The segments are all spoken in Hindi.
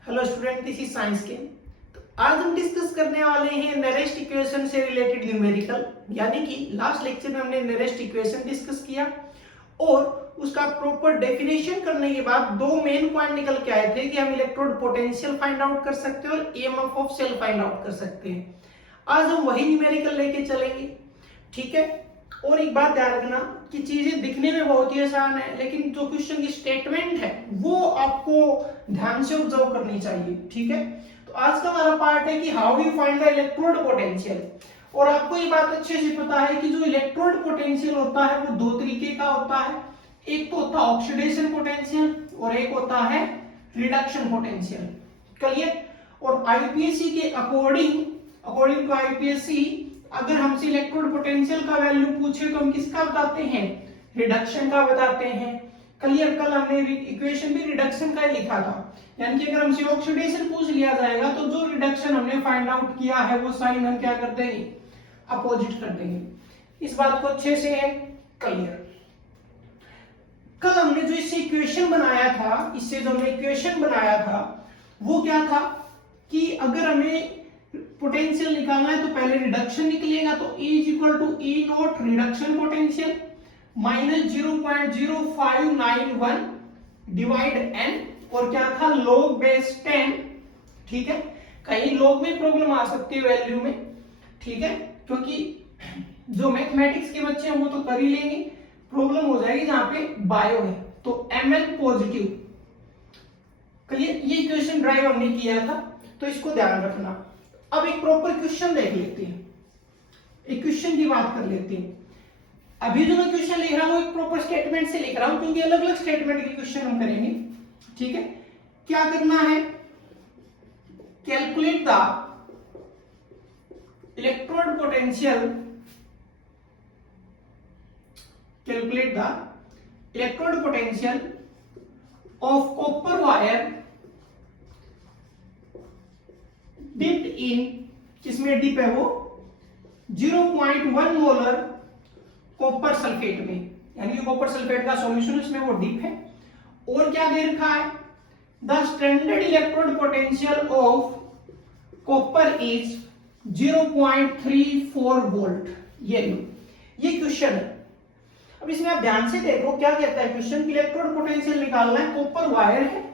Hello student, this is science के। तो आज हम डिस्कस करने वाले हैं नेरेस्ट इक्वेशन से रिलेटेड न्यूमेरिकल, यानी कि लास्ट लेक्चर में हमने नेरेस्ट इक्वेशन डिस्कस किया और उसका प्रॉपर डेफिनेशन करने के बाद दो मेन पॉइंट निकल के आए थे कि हम इलेक्ट्रोड पोटेंशियल फाइंड आउट कर सकते हैं और EMF of cell find out कर सकते हैं। आज हम वही न्यूमेरिकल लेके चलेंगे, ठीक है। और एक बात ध्यान रखना कि चीजें दिखने में बहुत ही आसान है, लेकिन जो क्वेश्चन की स्टेटमेंट है वो आपको ध्यान से ऑब्जर्व करनी चाहिए, ठीक है। तो आज का हमारा पार्ट है कि how you find the electrode potential. और आपको ये बात अच्छे से पता है कि जो इलेक्ट्रोड पोटेंशियल होता है वो दो तरीके का होता है। एक तो होता है ऑक्सीडेशन पोटेंशियल और एक होता है रिडक्शन पोटेंशियल, क्लियर। और आईपीएससी के अकॉर्डिंग टू आईपीएससी अगर हमसे इलेक्ट्रोड पोटेंशियल का वैल्यू पूछे तो हम किसका बताते हैं, रिडक्शन का बताते हैं, क्लियर। कल हमने इक्वेशन भी रिडक्शन का ही लिखा था, यानी कि अगर हमसे ऑक्सीडेशन पूछ लिया जाएगा तो जो रिडक्शन हमने फाइंड आउट किया है वो साइन हम क्या कर देंगे, अपोजिट कर देंगे। इस बात को अच्छे से है क्लियर। कल हमने जो इससे इक्वेशन बनाया था, इससे जो हमने इक्वेशन बनाया था वो क्या था कि अगर हमें पोटेंशियल निकालना है तो पहले रिडक्शन निकलेगा, तो E is equal to E naught reduction potential minus 0.0591 divide n, और क्या था log बेस 10, ठीक है। कहीं log में प्रॉब्लम आ सकती है वैल्यू में, ठीक है, क्योंकि जो मैथमेटिक्स के बच्चे हैं वो तो कर ही लेंगे, प्रॉब्लम हो जाएगी जहां पे बायो है तो mn पॉजिटिव, क्लियर। ये इक्वेशन ड्राइव हमने किया था तो इसको ध्यान रखना। अब एक प्रॉपर क्वेश्चन देख लेते हैं, एक क्वेश्चन की बात कर लेते हैं। अभी जो मैं क्वेश्चन लिख रहा हूं एक प्रॉपर स्टेटमेंट से लिख रहा हूं, क्योंकि अलग अलग स्टेटमेंट के क्वेश्चन हम करेंगे, ठीक है। क्या करना है, calculate the electrode potential, calculate the electrode potential of copper wire dipped in, किसमें डिप है वो, 0.1 मोलर कॉपर सल्फेट में, यानी कि कॉपर सल्फेट का सॉल्यूशन इसमें वो डिप है। और क्या दे रखा है, the standard electrode potential of copper is 0.34 volt. ये क्वेश्चन है। अब इसमें आप ध्यान से देखो क्या कहता है क्वेश्चन, इलेक्ट्रोड पोटेंशियल निकालना है, कॉपर वायर है,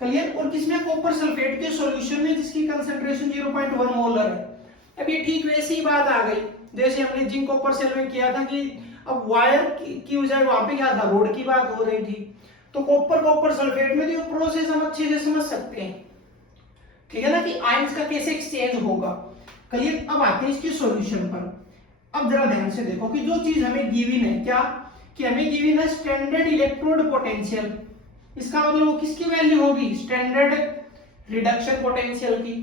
क्लियर, और किसमें, कॉपर सल्फेट के सॉल्यूशन में जिसकी कंसंट्रेशन 0.1 मोलर है। अब ये ठीक वैसी ही बात आ गई जैसे हमने जिंक कॉपर सेल में किया था कि अब वायर की बजाय वहां पे क्या था, रोड की बात हो रही थी। तो कॉपर सल्फेट में तो प्रोसेस हम अच्छे से समझ सकते हैं, ठीक है ना, कि आयंस का कैसे एक्सचेंज होगा, क्लियर। अब आते हैं इसके सॉल्यूशन पर। अब जरा ध्यान से देखो कि जो चीज हमें गिवन है, क्या कि हमें गिवन है स्टैंडर्ड इलेक्ट्रोड पोटेंशियल, इसका मतलब वो किसकी वैल्यू होगी, स्टैंडर्ड रिडक्शन पोटेंशियल की,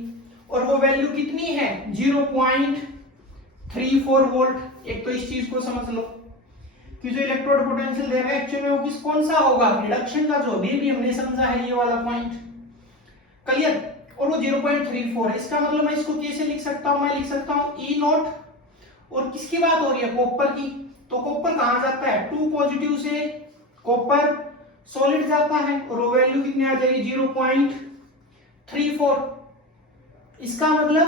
और वो वैल्यू कितनी है, 0.34 वोल्ट। एक तो इस चीज को समझ लो कि जो इलेक्ट्रोड पोटेंशियल दे रहा है एक्चुअली वो कौन सा होगा, रिडक्शन का, जो भी हमने समझा है ये वाला पॉइंट, क्लियर। और वो 0.34 है, इसका मतलब मैं इसको कैसे लिख सकता हूं, मैं लिख सकता हूं ई नॉट, और किसकी बात हो रही है, कॉपर की। तो कॉपर कहां जाता है, 2 पॉजिटिव से कॉपर सॉलिड जाता है, और वो वैल्यू कितनी आ जाएगी, 0.34। इसका मतलब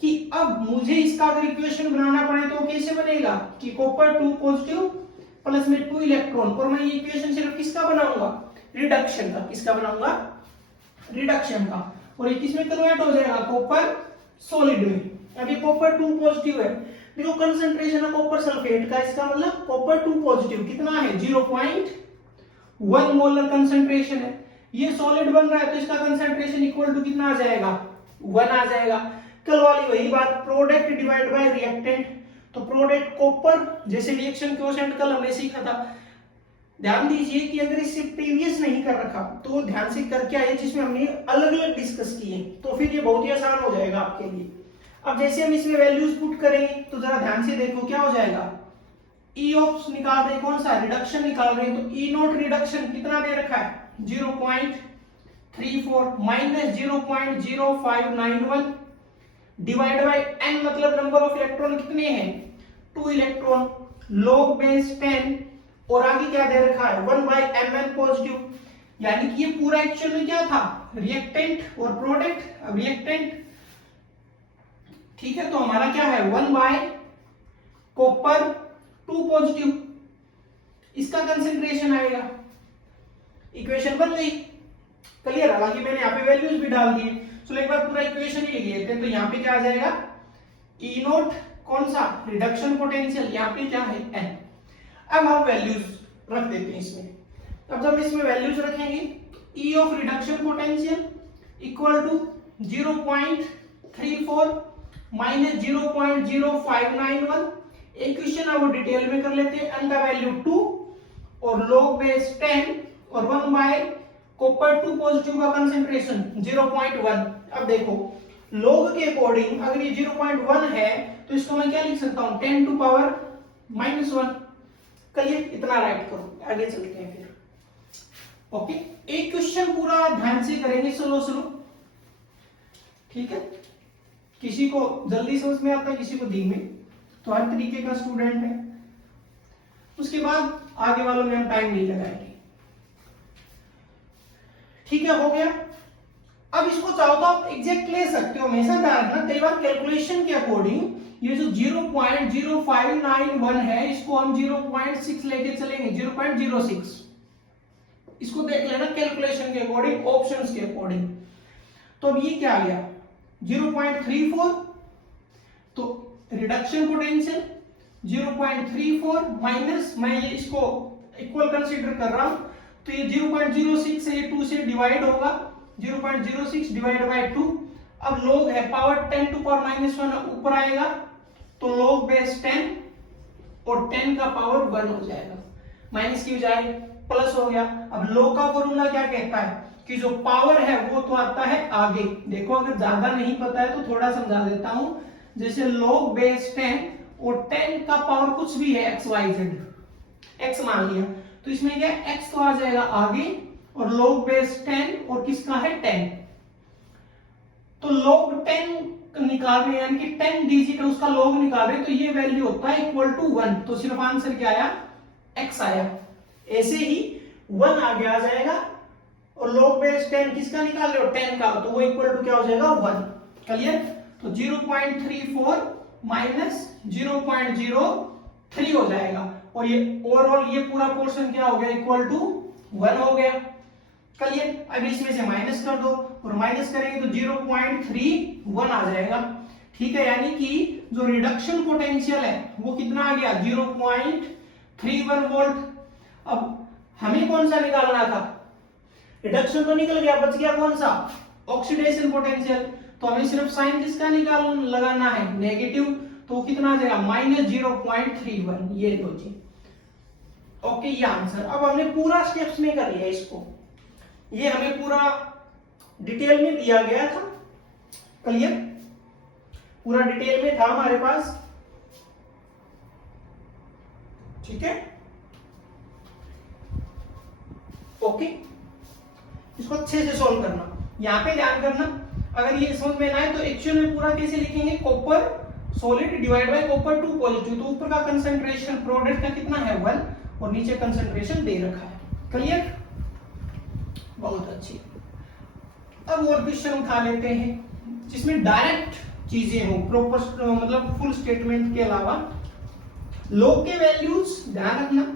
कि अब मुझे इसका अगर इक्वेशन बनाना पड़े तो कैसे बनेगा कि कॉपर 2 पॉजिटिव प्लस में 2 इलेक्ट्रॉन, और मैं ये इक्वेशन सिर्फ किसका बनाऊंगा, रिडक्शन का। किसका बनाऊंगा, रिडक्शन का। और ये किसमें कन्वर्ट हो जाएगा, कॉपर सॉलिड में। अब ये कॉपर 2 पॉजिटिव है, देखो कंसंट्रेशन है कॉपर सल्फेट का, इसका मतलब कॉपर 2 पॉजिटिव कितना है, 0.1 मोलर कंसंट्रेशन है। ये सॉलिड बन रहा है तो इसका कंसंट्रेशन इक्वल टू कितना आ जाएगा, 1 आ जाएगा। कल वाली वही बात, प्रोडक्ट डिवाइड बाय रिएक्टेंट। तो प्रोडक्ट कॉपर, जैसे रिएक्शन क्वोशिएंट कल हमने सीखा था, ध्यान दीजिए कि अगर इससे प्रीवियस नहीं कर रखा तो ध्यान से करके आइए, जिसमें हमने अलग अलग डिस्कस किए, तो फिर ये बहुत ही आसान हो जाएगा आपके लिए। अब जैसे हम इसमें वैल्यूज पुट करेंगे तो जरा ध्यान से देखो क्या हो जाएगा, ई ऑफ निकाल रहे, कौन सा, रिडक्शन निकाल रहे हैं, तो ई नॉट रिडक्शन कितना दे रखा है, 0.34 माइनस 0.0591 डिवाइड बाय n, मतलब नंबर ऑफ इलेक्ट्रॉन कितने हैं, 2 इलेक्ट्रॉन, log बेस 10, और आगे क्या दे रखा है, 1/mn पॉजिटिव। यानी कि ये पूरा एक्चुअल में क्या था, रिएक्टेंट और प्रोडक्ट। अब रिएक्टेंट ठीक है, तो हमारा क्या है 1 बाय कॉपर 2 पॉजिटिव, इसका कंसेंट्रेशन आएगा। इक्वेशन बन गई, क्लियर। हालांकि मैंने यहाँ पे वैल्यूज भी डाल दिए, चलो एक बार पूरा इक्वेशन ही लिख लेते हैं। तो यहाँ पे क्या आ जाएगा, ई नोट कौन सा, रिडक्शन पोटेंशियल, यहाँ पे क्या है एन। अब हम वैल्यूज रख देते हैं इसमें। अब जब इसमें वैल्यूज रखेंगे, E of reduction potential equal to 0.34 minus 0.0591। एक क्वेश्चन है वो डिटेल में कर लेते हैं। एन का वैल्यू 2 और log बेस 10 और 1 बाय कॉपर 2 पॉजिटिव का कंसेंट्रेशन 0.1। अब देखो log के अकॉर्डिंग अगर ये 0.1 है तो इसको मैं क्या लिख सकता हूं, 10 टू पावर -1। क्लियर, इतना राइट करो, आगे चलते हैं फिर। ओके, एक क्वेश्चन पूरा ध्यान से करेंगे, स्लो स्लो, ठीक है। किसी को जल्दी समझ में आता है, किसी को धीमे, तो हर तरीके का स्टूडेंट है। उसके बाद आगे वालों में हम टाइम नहीं लगाएंगे, ठीक है। हो गया। अब इसको चाहो तो आप एग्जैक्ट ले सकते हो, हमेशा ध्यान रखना। कई बार कैलकुलेशन के अकॉर्डिंग ये जो 0.0591 है इसको हम 0.6 लेके चलेंगे, 0.06। इसको देख लेना कैलकुलेशन के अकॉर्डिंग, ऑप्शंस के अकॉर्डिंग। तो अब ये क्या आ गया 0.34, तो रिडक्शन पोटेंशियल 0.34 माइनस, मैं ये इसको इक्वल कंसीडर कर रहा हूं, तो ये 0.06 से ये 2 से डिवाइड होगा, 0.06 डिवाइड बाय 2। अब log है पावर 10 टू पावर -1 ऊपर आएगा, तो log बेस 10 और 10 का पावर 1 हो जाएगा, माइनस की बजाय प्लस हो गया। अब log का फॉर्मूला क्या कहता है कि जो पावर है वो तो आता है आगे। देखो अगर ज्यादा नहीं पता है तो थोड़ा समझा देता हूं। जैसे log बेस 10 और 10 का पावर कुछ भी है x y z, x मान लिया, तो इसमें क्या x तो आ जाएगा आगे, और log बेस 10 और किसका है 10, तो log 10 निकाल रहे हैं, यानी कि 10 डिजिट है उसका log निकाल रहे हैं, तो ये वैल्यू होता है इक्वल टू 1। तो सिर्फ आंसर क्या आया, x आया। ऐसे ही 1 आगे आ जाएगा, और log बेस 10 किसका निकाल रहे हो 10 का, तो वो इक्वल टू क्या हो जाएगा 1। क्लियर। तो 0.34 माइनस 0.03 हो जाएगा, और ये ओवरऑल ये पूरा पोर्शन क्या हो गया इक्वल टू 1 हो गया। क्लियर। अब इसमें से माइनस कर दो, और माइनस करेंगे तो 0.31 आ जाएगा, ठीक है। यानी कि जो रिडक्शन पोटेंशियल है वो कितना आ गया 0.31 वोल्ट। अब हमें कौन सा निकालना था, रिडक्शन तो निकल गया, बच गया कौन सा, ऑक्सीडेशन पोटेंशियल। तो हमें सिर्फ साइन किसका लगाना है, नेगेटिव, तो कितना आ जाएगा -0.31, ये लो जी। ओके, ये आंसर। अब हमने पूरा स्टेप्स में कर लिया इसको, ये हमें पूरा डिटेल में दिया गया था। क्लियर, पूरा डिटेल में था हमारे पास, ठीक है। ओके, इसको अच्छे से सॉल्व करना। यहां पे ध्यान करना, अगर ये समझ में ना आए तो एक्चुअल में पूरा कैसे लिखेंगे, copper solid divide by copper 2 positive, तो ऊपर का कंसंट्रेशन प्रोडक्ट का कितना है 1, और नीचे कंसंट्रेशन दे रखा है। क्लियर, बहुत अच्छी। अब और क्वेश्चन उठा लेते हैं जिसमें डायरेक्ट चीजें हो, प्रॉपर मतलब फुल स्टेटमेंट के अलावा। log के वैल्यूज ध्यान रखना,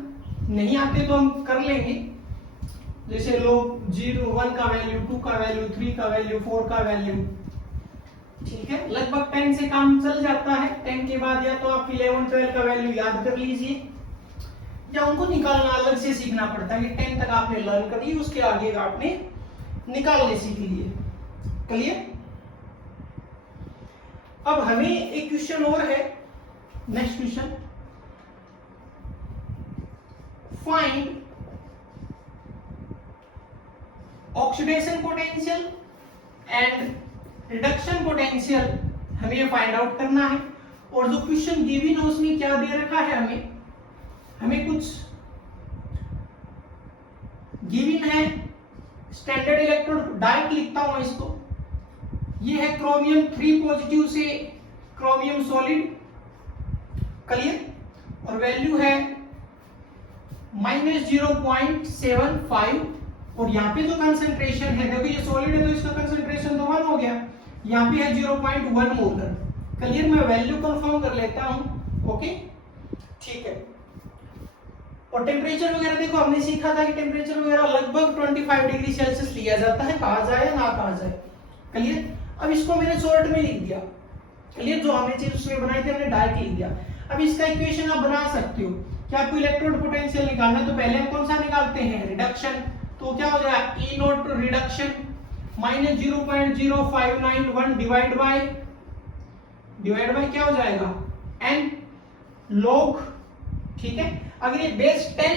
नहीं आते तो हम कर लेंगे। जैसे log 1 का वैल्यू, 2 का वैल्यू, 3 का वैल्यू, 4 का वैल्यू, ठीक है। लगभग 10 से काम चल जाता है। 10 के बाद या तो आप 11 12 का वैल्यू याद कर लीजिए, या उनको निकालना अलग से सीखना पड़ता है कि 10 तक आपने लर्न कर ली, उसके आगे का आपने निकालने सीख लिए। क्लियर। अब हमें एक क्वेश्चन और है, next question, find oxidation potential and reduction potential, हमें ये फाइंड आउट करना है। और जो क्वेश्चन गिवन है उसमें क्या दे रखा है, हमें कुछ गिवन है। स्टैंडर्ड इलेक्ट्रोड डायरेक्ट लिखता हूं मैं इसको, ये है क्रोमियम 3 पॉजिटिव से क्रोमियम सॉलिड। क्लियर। और वैल्यू है -0.75 और यहाँ पे जो कंसंट्रेशन है, देखो ये सॉलिड है तो इसका कंसंट्रेशन तो 1 हो गया, यहाँ पे है 0.1 मोलर। क्लियर, मैं वैल्यू कंफर्म कर लेता हूँ। ओके ठीक है। और टेम्परेचर वगैरह देखो हमने सीखा था कि टेम्परेचर वगैरह लगभग 25 डिग्री सेल्सियस लिया जाता है, कहा जाए या ना कहा जाए। क्लियर, अब इसको मैंने शॉर्ट में लिख दिया। क्लियर, जो हमने चीज उसमें बनाई थी हमने डायरेक्ट लिख दिया। अब इसका इक्वेशन आप बना सकते हो कि आपको इलेक्ट्रोड पोटेंशियल निकालना है तो पहले हम कौन सा निकालते हैं, रिडक्शन। तो क्या हो जाएगा, E naught reduction minus 0.0591 divide by क्या हो जाएगा, एन लॉग। ठीक है, अगर ये बेस 10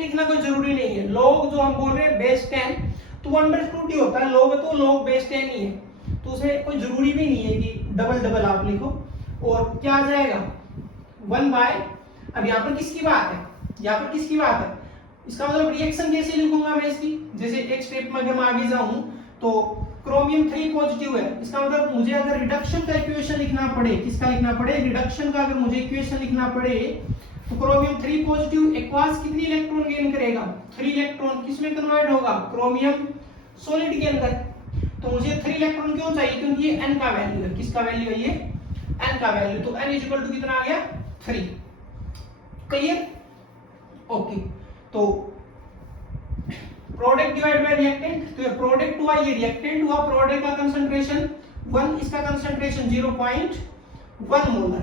लिखना कोई जरूरी नहीं है। लॉग जो हम बोल रहे हैं बेस 10 तो अंडर स्क्रूट ही होता है, लॉग तो लॉग बेस 10 ही है, तो उसमें कोई जरूरी भी नहीं है कि डबल आप लिखो। और क्या आ जाएगा 1 बाय, अब यहाँ पर किसकी बात है, यहाँ पर किसकी बात है, इसका मतलब रिएक्शन कैसे लिखूंगा मैं इसकी, जैसे एक स्टेप में अगर मैं आगे जाऊं तो क्रोमियम 3 पॉजिटिव है, इसका मतलब मुझे अगर रिडक्शन का इक्वेशन लिखना पड़े, किसका लिखना पड़े, रिडक्शन का अगर मुझे इक्वेशन लिखना पड़े तो क्रोमियम 3 पॉजिटिव एक्वास कितनी इलेक्ट्रॉन गेन करेगा, 3 इलेक्ट्रॉन किसमें कन्वर्ट होगा, क्रोमियम सॉलिड के अंदर। तो मुझे 3 इलेक्ट्रॉन क्यों चाहिए, क्योंकि ये n का वैल्यू है, किसका वैल्यू है, ये n का वैल्यू। तो n इज इक्वल टू कितना आ गया, 3। Clear, okay. तो प्रोडक्ट डिवाइड बाय रिएक्टेंट, तो ये प्रोडक्ट हुआ, ये रिएक्टेंट हुआ, प्रोडक्ट का कंसंट्रेशन 1, इसका कंसंट्रेशन 0.1 मोलर।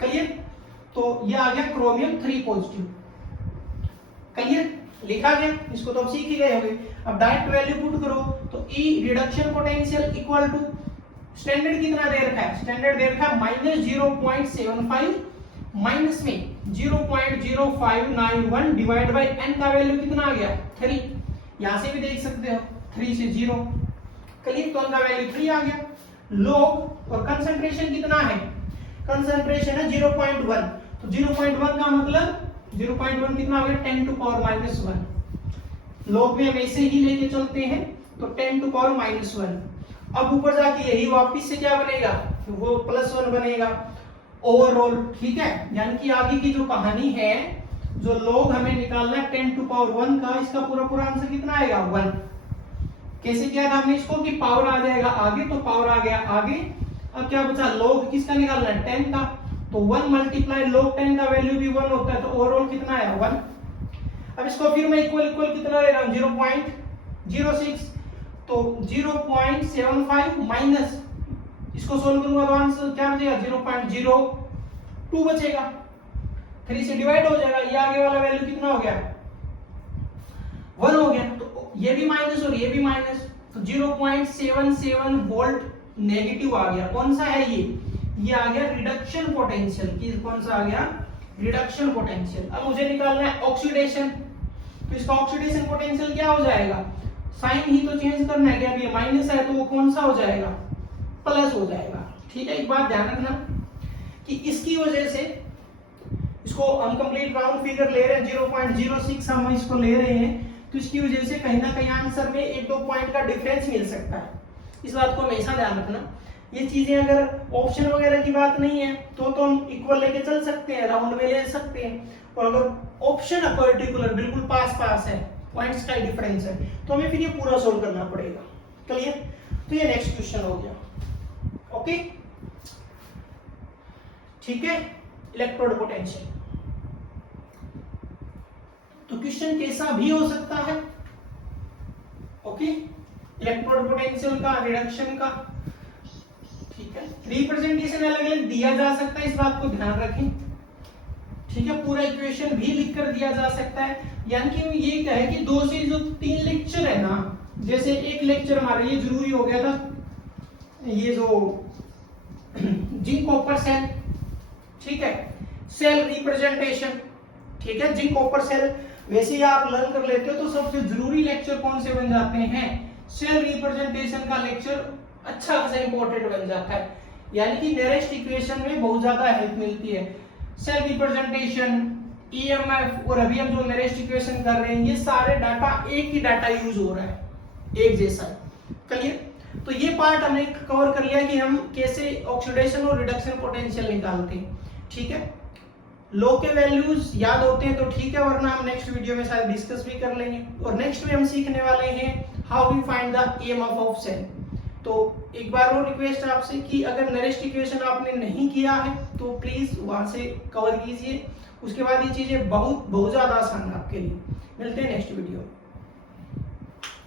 क्लियर, तो ये आ गया क्रोमियम 3 पॉजिटिव। क्लियर, लिखा गया, इसको तो अब सीख ही गए होंगे। अब डायरेक्ट वैल्यू पुट करो तो E reduction potential equal to standard कितना दे रखा है, स्टैंडर्ड दे रखा है माइनस 0.75 माइनस में 0.0591 डिवाइड बाय n का वैल्यू कितना आ गया, 3। यहां से भी देख सकते हो 3 से 0। क्लियर, तो n का वैल्यू 3 आ गया। लॉग और कंसंट्रेशन कितना है, कंसंट्रेशन है 0.1, तो 0.1 का मतलब 0.1 कितना हो गया, 10 टू पावर माइनस 1। लॉग में हम ऐसे ही लेके चलते हैं तो 10 टू पावर माइनस 1। अब ऊपर जाके यही वापस से क्या बनेगा, वो +1 बनेगा ओवरऑल। ठीक है, यानी कि आगे की जो कहानी है, जो लॉग हमें निकालना है 10 टू पावर 1 का, इसका पूरा आंसर कितना आएगा, 1। कैसे किया था हमने इसको कि पावर आ जाएगा आगे, तो पावर आ गया आगे। अब क्या बचा, लॉग किसका निकालना है, 10 का, तो 1 मल्टीप्लाई लॉग 10 का वैल्यू भी 1 होता है, तो ओवरऑल कितना आया, 1। अब इसको फिर मैं इक्वल कितना ले रहा हूं, 0.06, तो 0.75 माइनस, इसको सोल्व करूंगा तो आंसर क्या बचेगा, 0.02 बचेगा, 3 से डिवाइड हो जाएगा, ये आगे वाला वैल्यू कितना हो गया, 1 हो गया। तो ये भी माइनस और ये भी माइनस, तो 0.77 वोल्ट नेगेटिव आ गया। कौन सा है ये आ गया रिडक्शन पोटेंशियल। की कौन सा आ गया, रिडक्शन पोटेंशियल। अब मुझे निकालना है ऑक्सीडेशन, तो इसका ऑक्सीडेशन पोटेंशियल क्या हो जाएगा, साइन ही तो चेंज करना है, क्या अभी माइनस है तो वो कौन सा हो जाएगा, प्लस हो जाएगा। ठीक है, एक बात ध्यान रखना कि इसकी वजह से इसको हम कंप्लीट राउंड फिगर ले रहे हैं, 0.06 हम इसको ले रहे हैं, तो इसकी वजह से कहीं ना कहीं आंसर में 1-2 पॉइंट का डिफरेंस मिल सकता है। इस बात को हमेशा ध्यान रखना। ये चीजें अगर ऑप्शन वगैरह की बात नहीं है तो हम इक्वल लेके चल सकते हैं, राउंड में ले सकते हैं, और अगर ऑप्शन पर्टिकुलर बिल्कुल पास है, पॉइंट्स का डिफरेंस है, तो हमें फिर ये पूरा सोल्व करना पड़ेगा। क्लियर, तो ये नेक्स्ट क्वेश्चन हो गया। ओके, ठीक है, इलेक्ट्रोड पोटेंशियल। तो क्वेश्चन कैसा भी हो सकता है। ओके, इलेक्ट्रोड पोटेंशियल का, रिडक्शन का, ठीक है, रिप्रेजेंटेशन अलग अलग दिया जा सकता है, इस बात को ध्यान रखें। ठीक है, पूरा इक्वेशन भी लिखकर दिया जा सकता है, यानी कि ये कहे कि 2 से जो 3 लेक्चर है ना, जैसे एक लेक्चर हमारा ये जरूरी हो गया था, ये जो जिंक कॉपर सेल, ठीक है, सेल रिप्रेजेंटेशन, ठीक है, जिंक कॉपर सेल वैसे ही आप लर्न कर लेते हो, तो सबसे जरूरी लेक्चर कौन से बन जाते हैं, सेल रिप्रेजेंटेशन का लेक्चर अच्छा खासा इंपॉर्टेंट बन जाता है, यानी कि नियरेस्ट इक्वेशन में बहुत ज्यादा हेल्प मिलती है। सेल रिप्रेजेंटेशन, ईएमएफ, और अभी हम जो नियरेस्ट इक्वेशन कर रहे हैं, ये सारे डाटा एक ही डाटा यूज हो रहा है, एक जैसा। क्लियर, तो ये पार्ट हमने कवर कर लिया कि हम कैसे ऑक्सीडेशन और रिडक्शन पोटेंशियल निकालते हैं। ठीक है, लो के वैल्यूज याद होते हैं तो ठीक है, वरना हम नेक्स्ट वीडियो में शायद डिस्कस भी कर लेंगे। और नेक्स्ट में हम सीखने वाले हैं how we find the EMF of cell. तो एक बार और रिक्वेस्ट है आपसे कि अगर नेरेस्ट इक्वेशन आपने नहीं किया है तो प्लीज वहां से कवर कीजिए। उसके बाद ये चीजें बहुत बहुत ज्यादा आसान है आपके लिए। मिलते हैं नेक्स्ट वीडियो में।